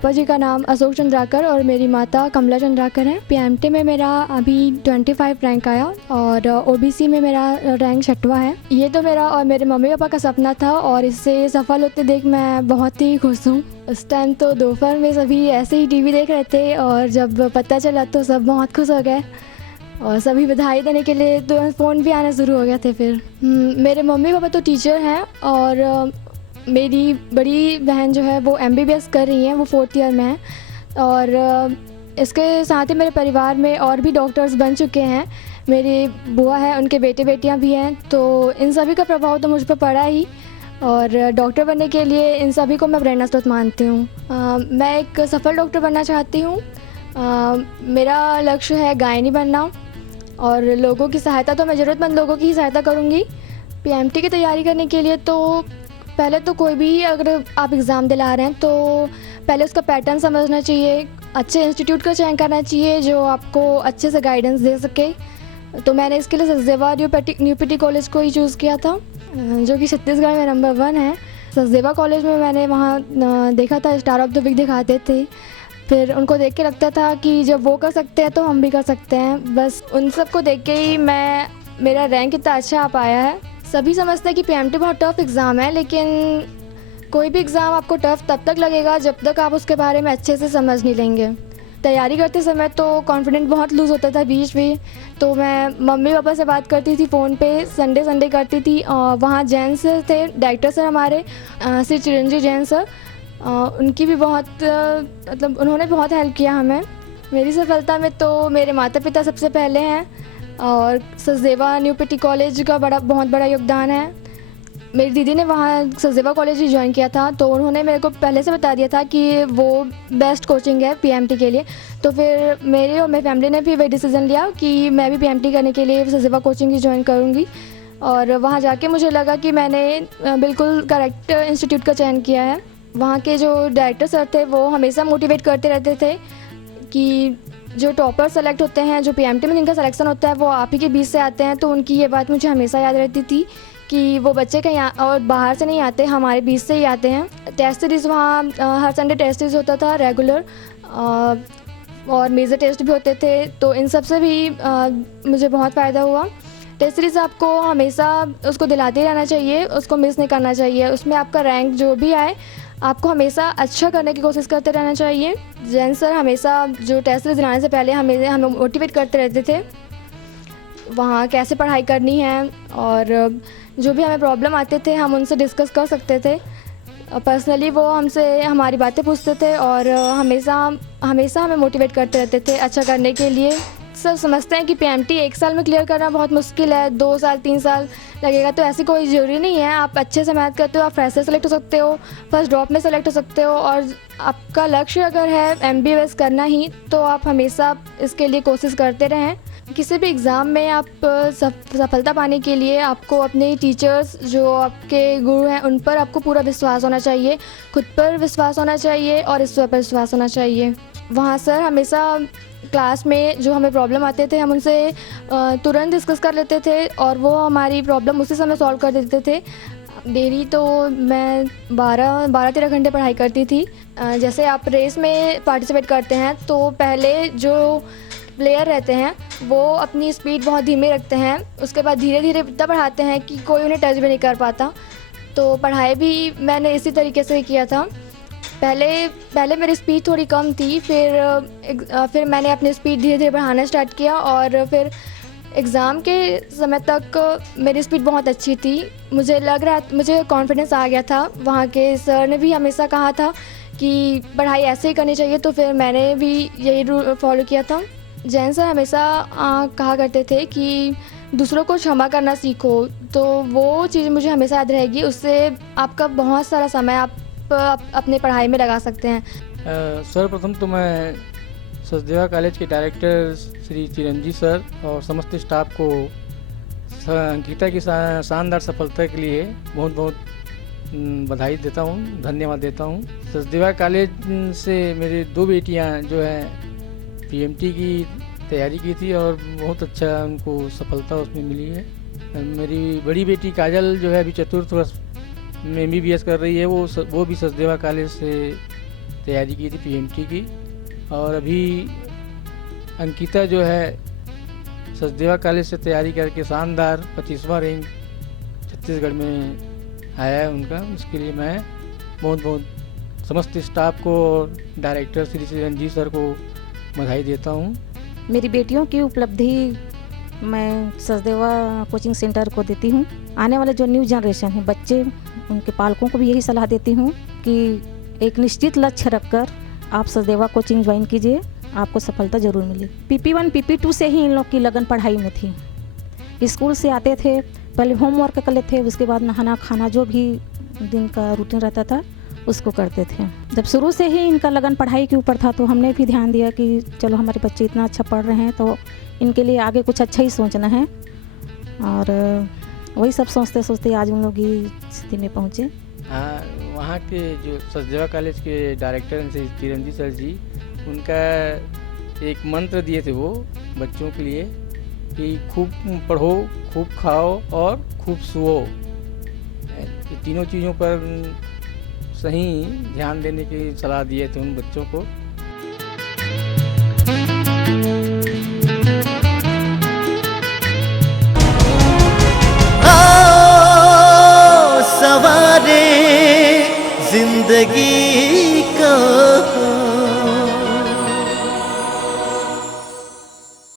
पापा जी का नाम अशोक चंद्राकर और मेरी माता कमला चंद्राकर है। पीएमटी में मेरा अभी 25 रैंक आया और ओबीसी में मेरा रैंक 6वां है। ये तो मेरा और मेरे मम्मी पापा का सपना था और इससे सफल होते देख मैं बहुत ही खुश हूँ। उस टाइम तो दोपहर में सभी ऐसे ही टीवी देख रहे थे और जब पता चला तो सब बहुत खुश हो गए और सभी बधाई देने के लिए तो फ़ोन भी आना शुरू हो गए थे। फिर मेरे मम्मी पापा तो टीचर हैं और मेरी बड़ी बहन जो है वो MBBS कर रही हैं, वो 4th ईयर में है और इसके साथ ही मेरे परिवार में और भी डॉक्टर्स बन चुके हैं। मेरी बुआ है, उनके बेटे बेटियां भी हैं, तो इन सभी का प्रभाव तो मुझ पर पड़ा ही और डॉक्टर बनने के लिए इन सभी को मैं प्रेरणा स्रोत मानती हूँ। मैं एक सफल डॉक्टर बनना चाहती हूँ। मेरा लक्ष्य है गायनी बनना और लोगों की सहायता तो मैं ज़रूरतमंद लोगों की ही सहायता करूँगी। PMT की तैयारी करने के लिए तो पहले तो कोई भी अगर आप एग्ज़ाम दिला रहे हैं तो पहले उसका पैटर्न समझना चाहिए, अच्छे इंस्टीट्यूट का चयन करना चाहिए जो आपको अच्छे से गाइडेंस दे सके। तो मैंने इसके लिए सचदेवा न्यूपीटी कॉलेज को ही चूज़ किया था जो कि छत्तीसगढ़ में नंबर 1 है। सचदेवा कॉलेज में मैंने वहाँ देखा था, स्टार ऑफ द वीक दिखाते थे, फिर उनको देख के लगता था कि जब वो कर सकते हैं तो हम भी कर सकते हैं। बस उन सब को देख के ही मेरा रैंक इतना अच्छा आ पाया है। सभी समझते हैं कि PMT बहुत टफ़ एग्ज़ाम है, लेकिन कोई भी एग्ज़ाम आपको टफ़ तब तक लगेगा जब तक आप उसके बारे में अच्छे से समझ नहीं लेंगे। तैयारी करते समय तो कॉन्फिडेंट बहुत लूज़ होता था बीच में, तो मैं मम्मी पापा से बात करती थी फ़ोन पे, संडे करती थी। वहाँ जैन सर थे, डायरेक्टर सर हमारे श्री चिरंजीव जैन सर, उनकी भी बहुत मतलब उन्होंने बहुत हेल्प किया हमें। मेरी सफलता में तो मेरे माता पिता सबसे पहले हैं और सचदेवा न्यूपीटी कॉलेज का बहुत बड़ा योगदान है। मेरी दीदी ने वहाँ सचदेवा कॉलेज ही ज्वाइन किया था, तो उन्होंने मेरे को पहले से बता दिया था कि वो बेस्ट कोचिंग है PMT के लिए। तो फिर मेरे और मेरी फैमिली ने भी वही डिसीज़न लिया कि मैं भी PMT करने के लिए सचदेवा कोचिंग ही ज्वाइन करूँगी और वहाँ जाके मुझे लगा कि मैंने बिल्कुल करेक्ट इंस्टीट्यूट का चयन किया है। वहाँ के जो डायरेक्टर सर थे वो हमेशा मोटिवेट करते रहते थे कि जो टॉपर सेलेक्ट होते हैं, जो PMT में जिनका सिलेक्शन होता है वो आप ही के बीच से आते हैं। तो उनकी ये बात मुझे हमेशा याद रहती थी कि वो बच्चे कहीं और बाहर से नहीं आते, हमारे बीच से ही आते हैं। टेस्ट सीरीज़ वहाँ हर संडे टेस्ट सीरीज़ होता था रेगुलर और मेजर टेस्ट भी होते थे, तो इन सब से भी मुझे बहुत फ़ायदा हुआ। टेस्ट सीरीज़ आपको हमेशा उसको दिलाते रहना चाहिए, उसको मिस नहीं करना चाहिए। उसमें आपका रैंक जो भी आए आपको हमेशा अच्छा करने की कोशिश करते रहना चाहिए। जैन सर हमेशा जो टेस्ट सीरीज़ दिलाने से पहले हमें मोटिवेट करते रहते थे वहाँ कैसे पढ़ाई करनी है और जो भी हमें प्रॉब्लम आते थे हम उनसे डिस्कस कर सकते थे। पर्सनली वो हमसे हमारी बातें पूछते थे और हमेशा हमें मोटिवेट करते रहते थे अच्छा करने के लिए। सब समझते हैं कि PMT 1 साल में क्लियर करना बहुत मुश्किल है, 2 साल 3 साल लगेगा, तो ऐसी कोई ज़रूरी नहीं है। आप अच्छे से मेहनत करते हो, आप फ्रेशर सेलेक्ट हो सकते हो, फर्स्ट ड्रॉप में सेलेक्ट हो सकते हो और आपका लक्ष्य अगर है MBBS करना ही तो आप हमेशा इसके लिए कोशिश करते रहें। किसी भी एग्ज़ाम में आप सफलता पाने के लिए आपको अपने टीचर्स जो आपके गुरु हैं उन पर आपको पूरा विश्वास होना चाहिए, खुद पर विश्वास होना चाहिए और ईश्वर पर विश्वास होना चाहिए। वहाँ सर हमेशा क्लास में जो हमें प्रॉब्लम आते थे हम उनसे तुरंत डिस्कस कर लेते थे और वो हमारी प्रॉब्लम उसी समय सॉल्व कर देते थे। डेली तो मैं 12-13 घंटे पढ़ाई करती थी। जैसे आप रेस में पार्टिसिपेट करते हैं तो पहले जो प्लेयर रहते हैं वो अपनी स्पीड बहुत धीमे रखते हैं, उसके बाद धीरे धीरे इतना बढ़ाते हैं कि कोई उन्हें टच भी नहीं कर पाता। तो पढ़ाई भी मैंने इसी तरीके से किया था। पहले मेरी स्पीड थोड़ी कम थी, फिर मैंने अपनी स्पीड धीरे धीरे बढ़ाना स्टार्ट किया और फिर एग्ज़ाम के समय तक मेरी स्पीड बहुत अच्छी थी। मुझे कॉन्फिडेंस आ गया था। वहाँ के सर ने भी हमेशा कहा था कि पढ़ाई ऐसे ही करनी चाहिए, तो फिर मैंने भी यही रूल फॉलो किया था। जैन सर हमेशा कहा करते थे कि दूसरों को क्षमा करना सीखो, तो वो चीज़ मुझे हमेशा याद रहेगी। उससे आपका बहुत सारा समय आप अपने पढ़ाई में लगा सकते हैं। सर्वप्रथम तो मैं सचदेवा कॉलेज के डायरेक्टर श्री चिरंजीव सर और समस्त स्टाफ को अंकिता की शानदार सफलता के लिए बहुत बहुत बधाई देता हूँ, धन्यवाद देता हूँ। सचदेवा कॉलेज से मेरी 2 बेटियाँ जो हैं PMT की तैयारी की थी और बहुत अच्छा उनको सफलता उसमें मिली है। मेरी बड़ी बेटी काजल जो है अभी 4th वर्ष में MBBS कर रही है, वो भी सचदेवा कॉलेज से तैयारी की थी पीएमटी की। और अभी अंकिता जो है सचदेवा कॉलेज से तैयारी करके शानदार 25वां रैंक छत्तीसगढ़ में आया है उनका। इसके लिए मैं बहुत बहुत समस्त स्टाफ को और डायरेक्टर श्री चिरंजीव सर को बधाई देता हूँ। मेरी बेटियों की उपलब्धि मैं सचदेवा कोचिंग सेंटर को देती हूँ। आने वाले जो न्यू जनरेशन है बच्चे, उनके पालकों को भी यही सलाह देती हूँ कि एक निश्चित लक्ष्य रखकर आप सचदेवा कोचिंग ज्वाइन कीजिए, आपको सफलता ज़रूर मिली। PP1 PP2 से ही इन लोग की लगन पढ़ाई में थी। स्कूल से आते थे, पहले होमवर्क कर लेते थे, उसके बाद नहाना खाना जो भी दिन का रूटीन रहता था उसको करते थे। जब शुरू से ही इनका लगन पढ़ाई के ऊपर था तो हमने भी ध्यान दिया कि चलो हमारे बच्चे इतना अच्छा पढ़ रहे हैं तो इनके लिए आगे कुछ अच्छा ही सोचना है। और वही सब सोचते सोचते आज उन लोग की स्थिति में पहुँचे। हाँ, वहाँ के जो सचदेवा कॉलेज के डायरेक्टर हैं श्री चिरंजीव सर जी, उनका एक मंत्र दिए थे वो बच्चों के लिए कि खूब पढ़ो, खूब खाओ और खूब सुओ। ये तीनों चीज़ों पर सही ध्यान देने की सलाह दिए थे उन बच्चों को। सवारे जिंदगी